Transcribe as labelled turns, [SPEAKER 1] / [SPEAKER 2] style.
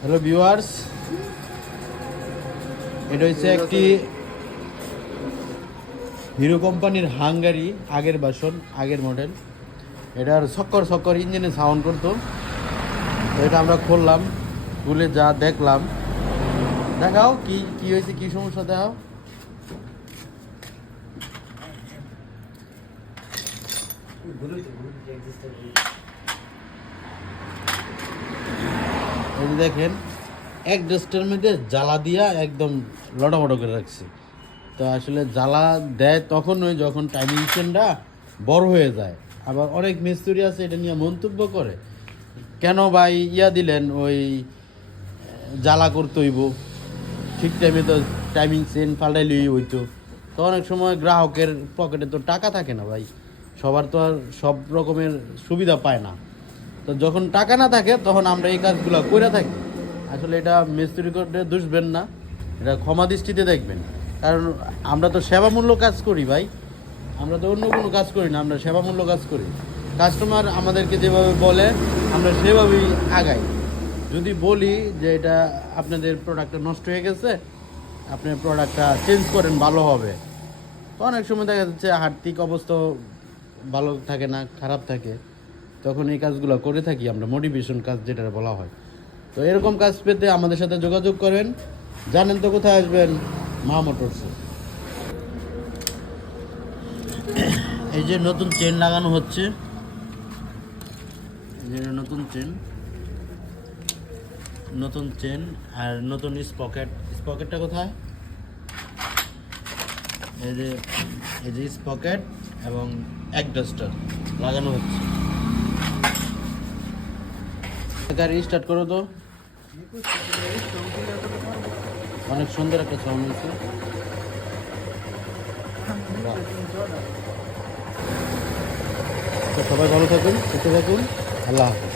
[SPEAKER 1] Hello viewers এটা হচ্ছে একটি হিরো কোম্পানির হাঙ্গারি, আগের বাসন আগের মডেল এটার সক্কর সক্কর ইঞ্জিনে সাউন্ড করতো। এটা আমরা খুললাম, খুলে যা দেখলাম। দেখাও কি কি হয়েছে, কি সমস্যা, দেখাও। এই দেখেন, এক ড্রেসটার মধ্যে জ্বালা দিয়া একদম লটামটো করে রাখছে। তো আসলে জ্বালা দেয় তখনই যখন টাইমিং চেনটা বড় হয়ে যায়। আবার অনেক মিস্ত্রি আছে, এটা নিয়ে মন্তব্য করে, কেন ভাই ইয়া দিলেন ওই জ্বালা করতে হইব? ঠিক টাইমে তো টাইমিং চেন পাল্টাইলেই হইতো। তো অনেক সময় গ্রাহকের পকেটে তো টাকা থাকে না ভাই। সবার তো আর সব রকমের সুবিধা পায় না। তো যখন টাকা না থাকে, তখন আমরা এই কাজগুলো করে থাকি। আসলে এটা মিস্ত্রি করে দুষবেন না, এটা ক্ষমা দৃষ্টিতে দেখবেন। কারণ আমরা তো সেবামূল্য কাজ করি ভাই। আমরা তো অন্য কোনো কাজ করি না, আমরা সেবামূল্য কাজ করি। কাস্টমার আমাদেরকে যেভাবে বলে, আমরা সেভাবেই আগাই। যদি বলি যে এটা আপনাদের প্রোডাক্টটা নষ্ট হয়ে গেছে, আপনি প্রোডাক্টটা চেঞ্জ করেন, ভালো হবে। অনেক সময় দেখা যাচ্ছে, আর্থিক অবস্থা ভালো থাকে না, খারাপ থাকে। তখন এই কাজগুলো করে থাকি আমরা মোটিভেশন কাজ যেটা বলা হয়। তো এরকম কাজ পেতে আমাদের সাথে যোগাযোগ করেন। জানেন তো কোথায় আসবেন? মা মোটরসে এই যে নতুন চেন লাগানো হচ্ছে। যে নতুন চেন নতুন চেন আর নতুন স্পকেট। স্পকেটটা কোথায়? এই যে এই যে স্পকেট এবং এক ডাস্টার লাগানো হচ্ছে। গাড়ি স্টার্ট করো তো। অনেক সুন্দর একটা সাউন্ড হয়েছে। সবাই ভালো থাকুন, সুস্থ থাকুন। আল্লাহ হাফিজ।